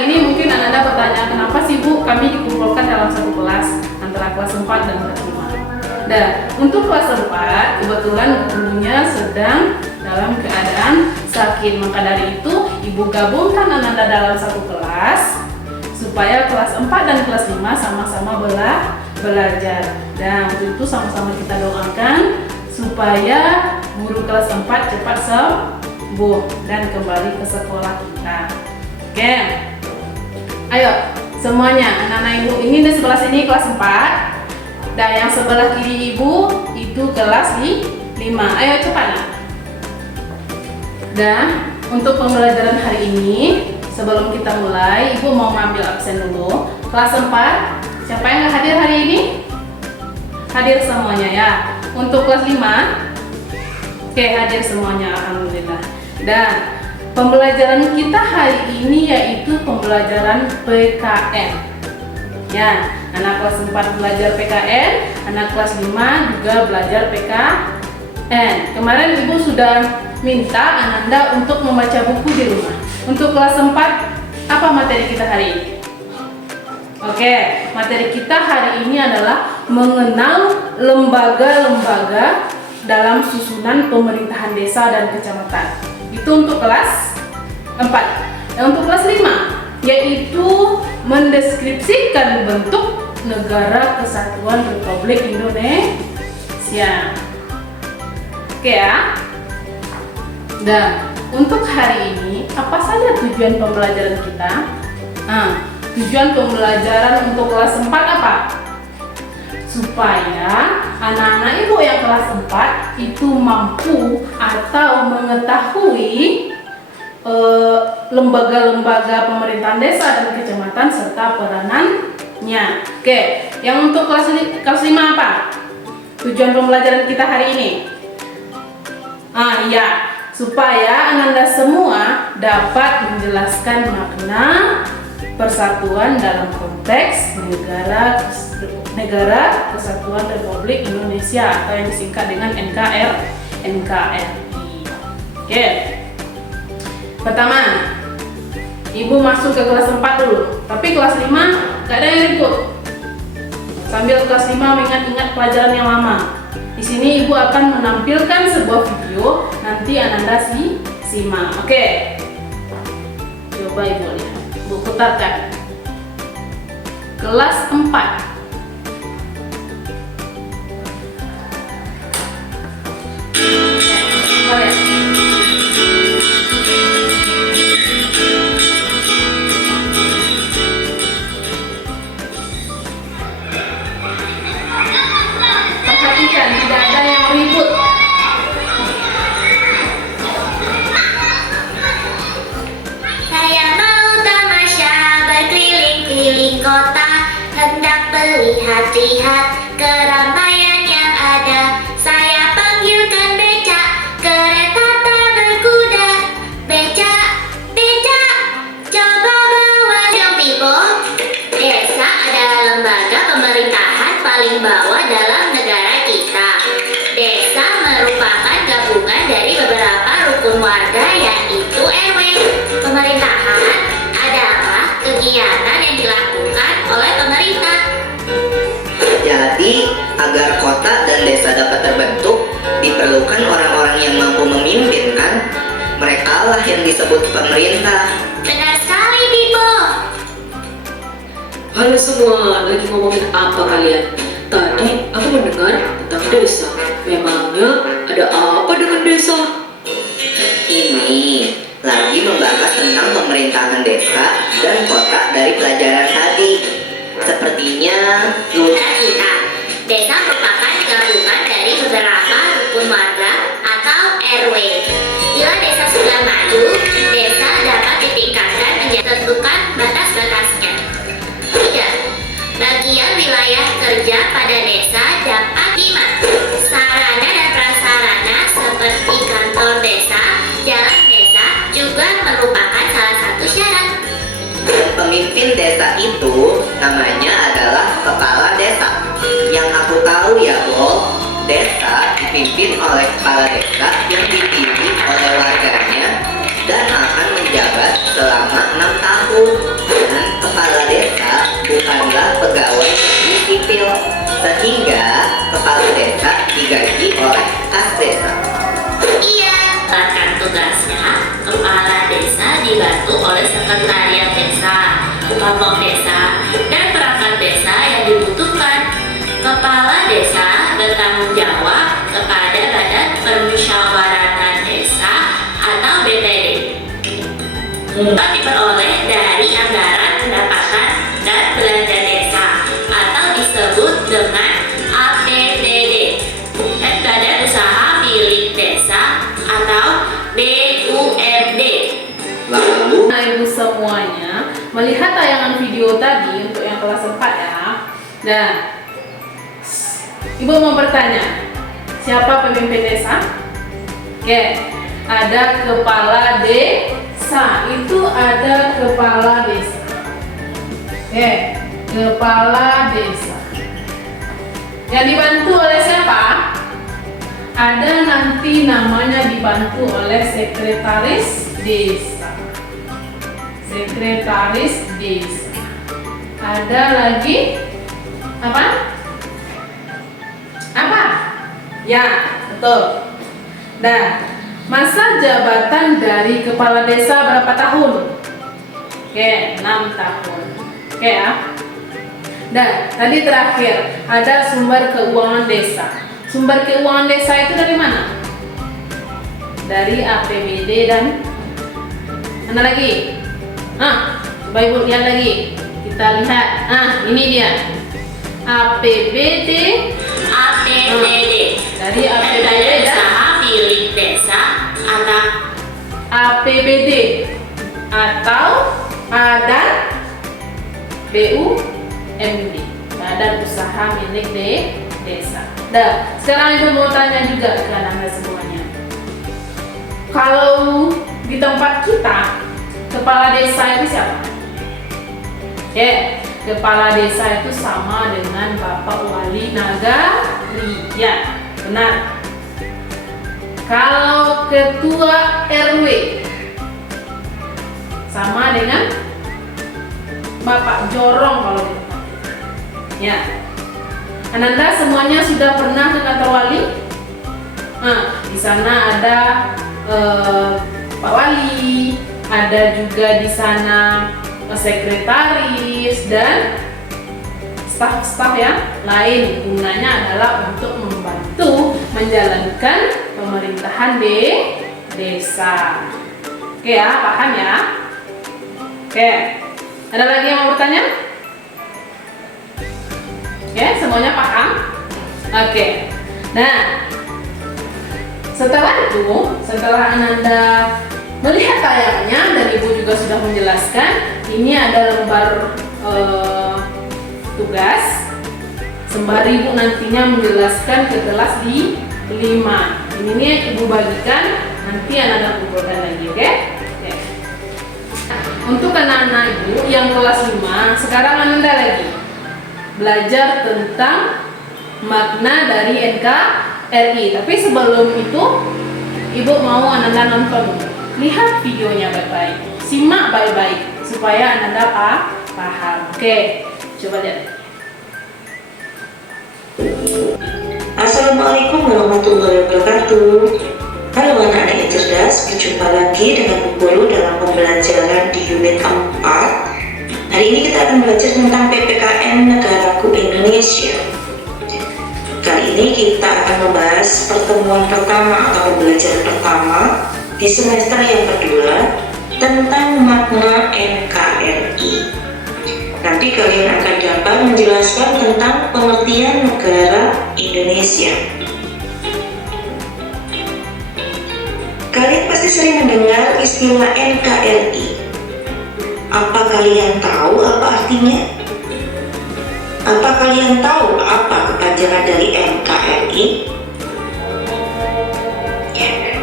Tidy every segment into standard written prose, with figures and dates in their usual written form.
hari ini mungkin Ananda bertanya, kenapa sih Bu kami dikumpulkan dalam satu kelas antara kelas 4 dan kelas 5? Nah, untuk kelas 4 kebetulan gurunya sedang dalam keadaan sakit, maka dari itu Ibu gabungkan Ananda dalam satu kelas supaya kelas 4 dan kelas 5 sama-sama belajar. Dan untuk itu sama-sama kita doakan supaya guru kelas 4 cepat sembuh dan kembali ke sekolah kita. Oke, ayo semuanya, anak-anak Ibu ini di sebelah sini kelas 4 dan yang sebelah kiri Ibu itu kelas 5. Ayo cepat lah. Dan untuk pembelajaran hari ini, sebelum kita mulai, Ibu mau ngambil absen dulu. Kelas 4, siapa yang nggak hadir hari ini? Hadir semuanya ya. Untuk kelas 5, oke, hadir semuanya, alhamdulillah. Dan pembelajaran kita hari ini yaitu pembelajaran PKN. Ya, anak kelas 4 belajar PKN, anak kelas 5 juga belajar PKN. Kemarin Ibu sudah minta Ananda untuk membaca buku di rumah. Untuk kelas 4, apa materi kita hari ini? Oke, materi kita hari ini adalah mengenal lembaga-lembaga dalam susunan pemerintahan desa dan kecamatan. Itu untuk kelas 4. Dan untuk kelas 5, yaitu mendeskripsikan bentuk Negara Kesatuan Republik Indonesia. Oke ya. Dan untuk hari ini, apa saja tujuan pembelajaran kita? Tujuan pembelajaran untuk kelas 4 apa? Supaya anak-anak Ibu yang kelas 4 itu mampu atau mengetahui lembaga-lembaga pemerintahan desa dan kecamatan serta peranannya. Oke, yang untuk kelas 5 apa? Tujuan pembelajaran kita hari ini? Iya, supaya Ananda semua dapat menjelaskan makna persatuan dalam konteks Negara Kesatuan Republik Indonesia atau yang disingkat dengan NKRI. Oke. Pertama, Ibu masuk ke kelas 4 dulu. Tapi kelas 5 gak ada yang ikut. Sambil kelas 5 mengingat-ingat pelajaran yang lama. Di sini Ibu akan menampilkan sebuah video, nanti Ananda simak. Oke. Coba Ibu lihat. Ibu putarkan. Kelas 4. Perhatikan, tidak ada yang ribut. Saya mau tamasya berkeliling-keliling kota, hendak melihat-lihat keramaian yang ada. Saya panggilkan becak, kereta tak berkuda. Becak, becak, coba bawa Jong Pipo. Desa adalah lembaga pemerintahan paling bawah dalam negara kita. Desa merupakan gabungan dari beberapa rukun warga, yaitu RW. Pemerintahan adalah kegiatan yang dilakukan oleh pemerintah. Jadi, agar kota dan desa dapat terbentuk, diperlukan orang-orang yang mampu memimpin kan? Mereka lah yang disebut pemerintah. Benar sekali, Pipo. Halo semua, lagi ngomongin apa kalian? Tadi aku mendengar tentang desa. Memangnya ada apa dengan desa? Ini lagi membahas tentang pemerintahan desa dan kota dari pelajaran tadi. Sepertinya Benar kita. Desa merupakan gabungan dari beberapa rukun warga atau RW. Bila desa sudah maju, desa dapat ditingkatkan menjadi tentukan batas-batasnya. 3. Bagian wilayah kerja pada desa dapat 5. Sarana dan prasarana seperti kantor desa, jalan desa juga merupakan salah satu syarat. pemimpin desa itu namanya adalah kepala desa. Yang aku tahu ya, Bo, desa dipimpin oleh kepala desa yang dipilih oleh warganya dan akan menjabat selama 6 tahun. kepala desa digaji oleh kas desa. Iya, bahkan tugasnya kepala desa dibantu oleh sekretariat desa, pamong desa, dan perangkat desa yang dibutuhkan. Kepala desa bertanggung jawab kepada Badan Permusyawaratan Desa atau BPD. Upah diperoleh dari anggaran pendapatan dan belanja desa atau disebut dengan APBD, dan Badan Usaha Milik Desa atau BUMD. Lalu Nah, ibu semuanya melihat tayangan video tadi untuk yang kelas 4 ya. Dan ibu mau bertanya, siapa pemimpin desa? Oke, ada kepala desa. Itu ada kepala desa. Oke, kepala desa. Yang dibantu oleh siapa? Ada nanti namanya dibantu oleh sekretaris desa. Sekretaris desa. Ada lagi apa? Apa? Ya, betul. Dan masa jabatan dari kepala desa berapa tahun? Oke, 6 tahun. Oke ya. Dan tadi terakhir ada sumber keuangan desa. Sumber keuangan desa itu dari mana? Dari APBD dan mana lagi? Coba ibu lihat lagi. Kita lihat. Ini dia. APBD. Dari APBD Badan dan Usaha Milik Desa atau APBD atau ada BUMD, Badan Usaha Milik Desa. Dah, sekarang ibu mau tanya juga ke anak-anak semuanya. Kalau di tempat kita, kepala desa itu siapa? Kepala desa itu sama dengan Bapak Wali Nagari. Ya, benar. Kalau ketua RW sama dengan Bapak Jorong kalau di tempat kita. Ya. Ananda semuanya sudah pernah ke kantor wali? Di sana ada Pak Wali, ada juga di sana sekretaris dan staf-staf yang lain. Gunanya adalah untuk membantu menjalankan pemerintahan desa. Oke ya, paham ya? Oke, ada lagi yang mau bertanya? Oke, semuanya paham? Oke, nah setelah itu, setelah Ananda melihat tayangannya dan ibu juga sudah menjelaskan, ini ada lembar tugas sembari ibu nantinya menjelaskan ke kelas di 5. Ini nih ibu bagikan, nanti Ananda kumpulkan lagi, oke? Oke. Untuk anak-anak ibu yang kelas 5, sekarang Ananda lagi belajar tentang makna dari NKRI. Tapi sebelum itu, ibu mau Ananda nonton. Lihat videonya baik-baik, simak baik-baik supaya Ananda paham. Oke, coba lihat. Assalamualaikum warahmatullahi wabarakatuh. Halo anak-anak yang cerdas, berjumpa lagi dengan Bu Guru dalam pembelajaran di unit 4. Hari ini kita akan belajar tentang PPKN Negaraku Indonesia. Kali ini kita akan membahas pertemuan pertama atau pembelajaran pertama di semester yang kedua tentang makna NKRI. Nanti kalian akan dapat menjelaskan tentang pengertian negara Indonesia. Kalian pasti sering mendengar istilah NKRI. Apa kalian tahu apa artinya? Apa kalian tahu apa kepanjangan dari NKRI?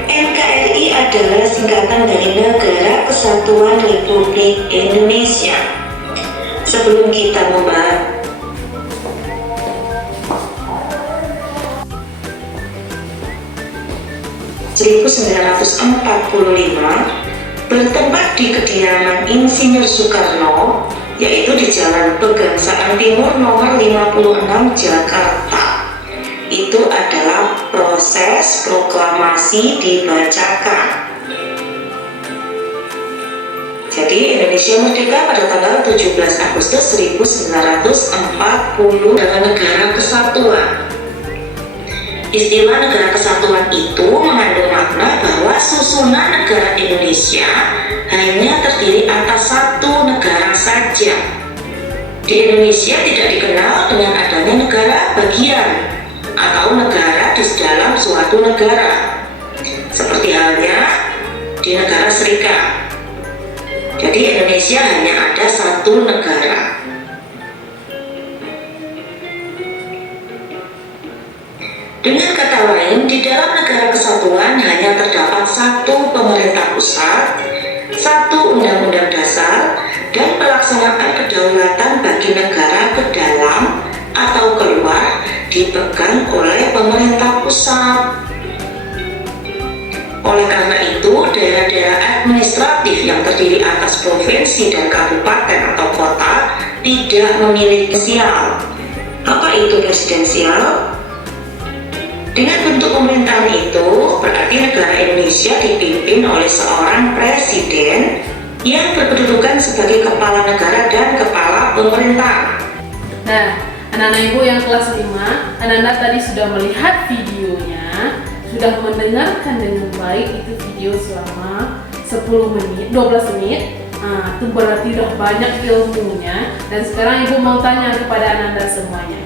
NKRI adalah singkatan dari Negara Kesatuan Republik Indonesia. Sebelum kita membahas (1945) bertempat di kediaman Insinyur Soekarno, yaitu di Jalan Pegangsaan Timur nomor 56 Jakarta. itu adalah proses proklamasi dibacakan. Jadi Indonesia merdeka pada tanggal 17 Agustus 1940 dengan negara kesatuan. Istilah negara kesatuan itu mengandung makna bahwa susunan negara Indonesia hanya terdiri atas satu negara saja. Di Indonesia tidak dikenal dengan adanya negara bagian atau negara di dalam suatu negara, seperti halnya di negara Serikat. Jadi Indonesia hanya ada satu negara. Dengan kata lain, di dalam negara kesatuan hanya terdapat satu pemerintah pusat, satu undang-undang dasar, dan pelaksanaan kedaulatan bagi negara ke dalam atau keluar dipegang oleh pemerintah pusat. Oleh karena itu, daerah-daerah administratif yang terdiri atas provinsi dan kabupaten atau kota tidak memiliki presidensial. Apa itu presidensial? Dengan bentuk pemerintahan itu, berarti negara Indonesia dipimpin oleh seorang presiden yang berkedudukan sebagai kepala negara dan kepala pemerintah. Nah, anak-anak ibu yang kelas 5, anak-anak tadi sudah melihat videonya, sudah mendengarkan dengan baik itu video selama 10 menit, 12 menit. Nah, itu berarti sudah banyak ilmunya. Dan sekarang ibu mau tanya kepada anak-anak semuanya.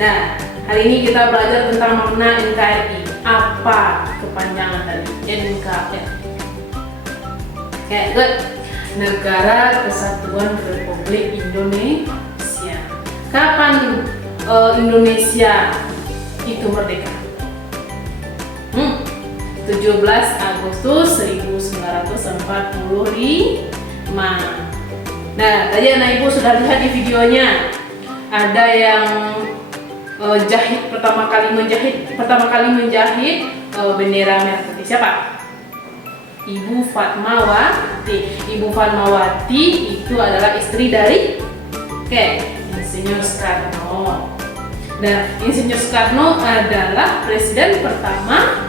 Nah, hari ini kita belajar tentang makna NKRI. Apa kepanjangan dari NKRI? Oke, good. Negara Kesatuan Republik Indonesia. Kapan Indonesia itu merdeka? 17 Agustus 1945. Nah, tadi anak ibu sudah lihat di videonya. Ada yang pertama kali menjahit bendera merah putih. Siapa? Ibu Fatmawati. Ibu Fatmawati itu adalah istri dari Insinyur Soekarno. Nah, Insinyur Soekarno adalah presiden pertama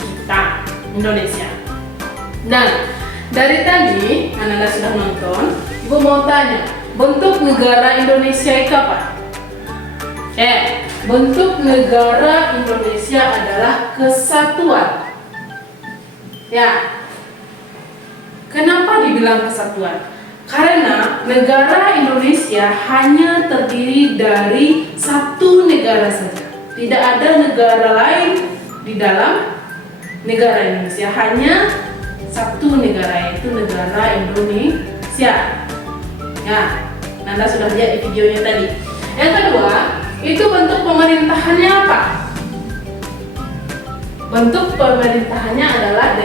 kita, Indonesia. Nah, dari tadi anak-anak sudah nonton, ibu mau tanya, bentuk negara Indonesia itu apa? Bentuk negara Indonesia adalah kesatuan. Ya. Kenapa dibilang kesatuan? Karena negara Indonesia hanya terdiri dari satu negara saja. Tidak ada negara lain di dalam negara Indonesia, hanya satu negara, yaitu negara Indonesia. Ya, Anda sudah lihat di videonya tadi. Yang kedua, itu bentuk pemerintahannya apa? Bentuk pemerintahannya adalah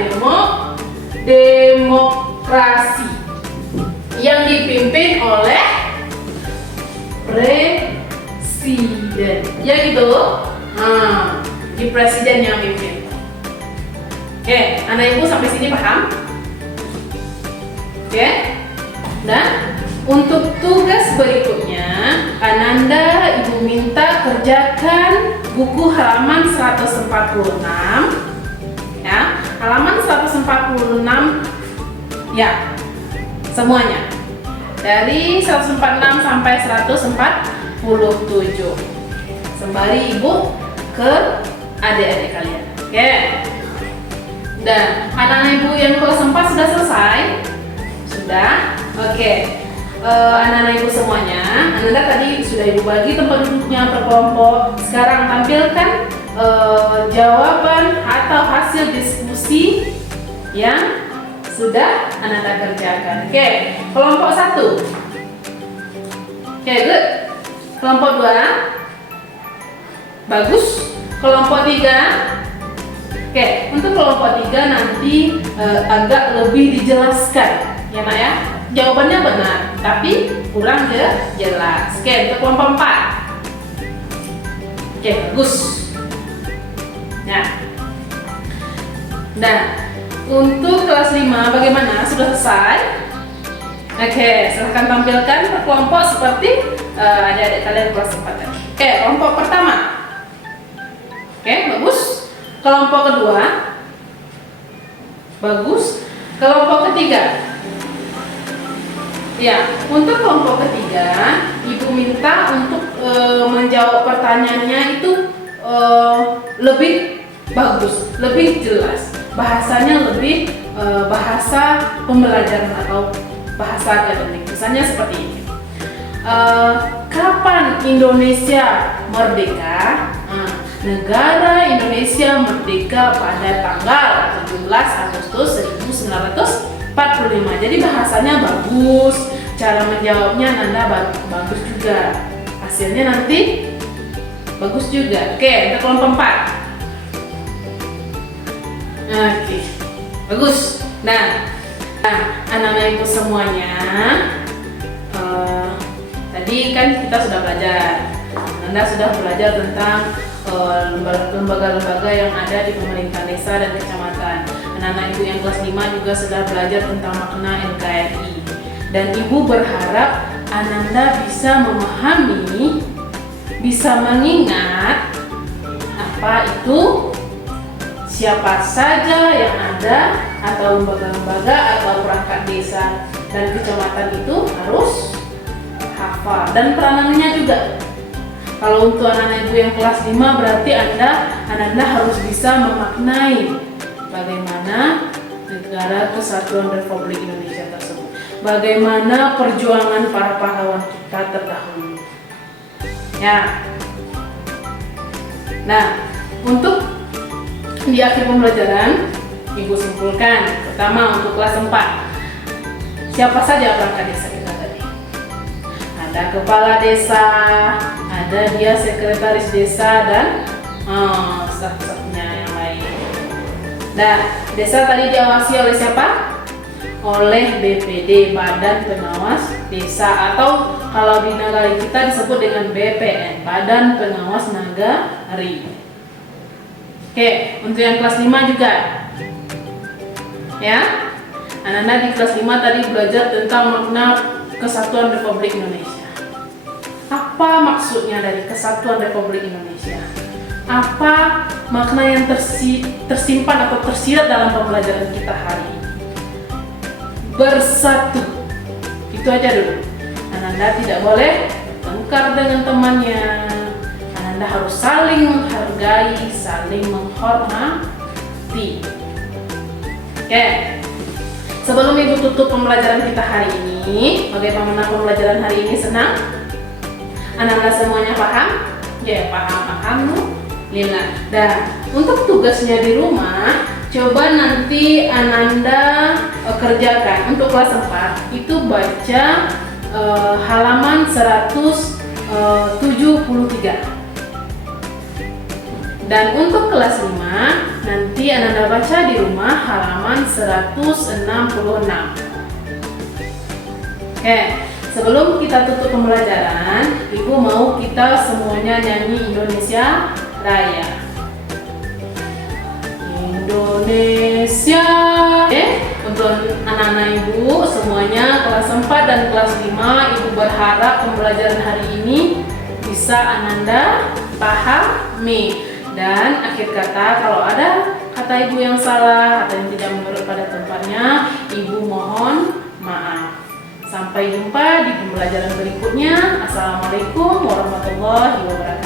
demokrasi yang dipimpin oleh presiden. Ya gitu. Di presiden yang pimpin. Oke, anak ibu sampai sini paham? Oke. Dan untuk tugas berikutnya, Ananda ibu minta kerjakan buku halaman 146. Ya, halaman 146 ya. Semuanya. Dari 146 sampai 147. Sembari ibu ke adik-adik kalian. Oke. Dan anak-anak ibu yang kelas 4 sudah selesai? Sudah? Oke. Anak-anak ibu semuanya, anak-anak tadi sudah ibu bagi tempat duduknya per kelompok. Sekarang tampilkan jawaban atau hasil diskusi yang sudah anak-anak kerjakan. Oke, kelompok 1. Oke, good. Kelompok 2. Bagus. Kelompok 3. Oke, untuk kelompok 3 nanti agak lebih dijelaskan, ya Nak ya. Jawabannya benar, tapi kurang jelas. Oke, untuk kelompok 4. Oke, bagus. Nah, untuk kelas 5 bagaimana? Sudah selesai? Oke, silahkan tampilkan per kelompok seperti adik-adik kalian kelas 4 tadi. Oke, kelompok pertama. Oke, bagus. Kelompok kedua. Bagus. Kelompok ketiga. Ya, untuk kelompok ketiga, Ibu minta untuk menjawab pertanyaannya itu lebih bagus, lebih jelas. Bahasanya lebih bahasa pembelajaran atau bahasa akademik. Misalnya seperti ini. Kapan Indonesia merdeka? Negara Indonesia merdeka pada tanggal 17 Agustus 1945. Jadi bahasanya bagus, cara menjawabnya Nanda bagus juga. Hasilnya nanti bagus juga. Oke, untuk kelompok 4. Oke, bagus. Nah, anak-anak ibu semuanya, tadi kan kita sudah belajar. Anda sudah belajar tentang lembaga-lembaga yang ada di pemerintah desa dan kecamatan. Anak-anak ibu yang kelas 5 juga sudah belajar tentang makna NKRI. Dan ibu berharap Ananda bisa memahami, bisa mengingat apa itu, siapa saja yang ada atau lembaga-lembaga atau perangkat desa dan kecamatan itu harus hafal, dan peranannya juga. Kalau untuk anak-anak ibu yang kelas 5 berarti Ananda harus bisa memaknai bagaimana negara kesatuan Republik Indonesia tersebut, bagaimana perjuangan para pahlawan kita terdahulu. Ya. Nah, untuk di akhir pembelajaran ibu simpulkan. Pertama, untuk kelas 4, siapa saja perangkat desa kita tadi? Ada kepala desa, ada dia sekretaris desa, dan staf-stafnya yang lain. Nah, desa tadi diawasi oleh siapa? Oleh BPD, Badan Pengawas Desa, atau kalau di negara kita disebut dengan BPN, Badan Pengawas Nagari. Oke, untuk yang kelas 5 juga. Ya, anak-anak di kelas 5 tadi belajar tentang makna Kesatuan Republik Indonesia. Apa maksudnya dari Kesatuan Republik Indonesia? Apa makna yang tersimpan atau tersirat dalam pembelajaran kita hari ini? Bersatu. Itu aja dulu. Ananda tidak boleh bertengkar dengan temannya. Ananda harus saling menghargai, saling menghormati. Oke. Sebelum ibu tutup pembelajaran kita hari ini, bagaimana pembelajaran hari ini? Senang? Ananda semuanya paham? Ya, paham. Lila. Dan untuk tugasnya di rumah, coba nanti Ananda kerjakan. Untuk kelas 4 itu baca halaman 173. Dan untuk kelas 5 nanti Ananda baca di rumah halaman 166. Oke, sebelum kita tutup pembelajaran, ibu mau kita semuanya nyanyi Indonesia Raya. Indonesia. Untuk anak-anak ibu semuanya kelas 4 dan kelas 5, ibu berharap pembelajaran hari ini bisa Ananda pahami. Dan akhir kata, kalau ada kata ibu yang salah atau yang tidak menurut pada tempatnya, ibu mohon maaf. Sampai jumpa di pembelajaran berikutnya. Assalamualaikum warahmatullahi wabarakatuh.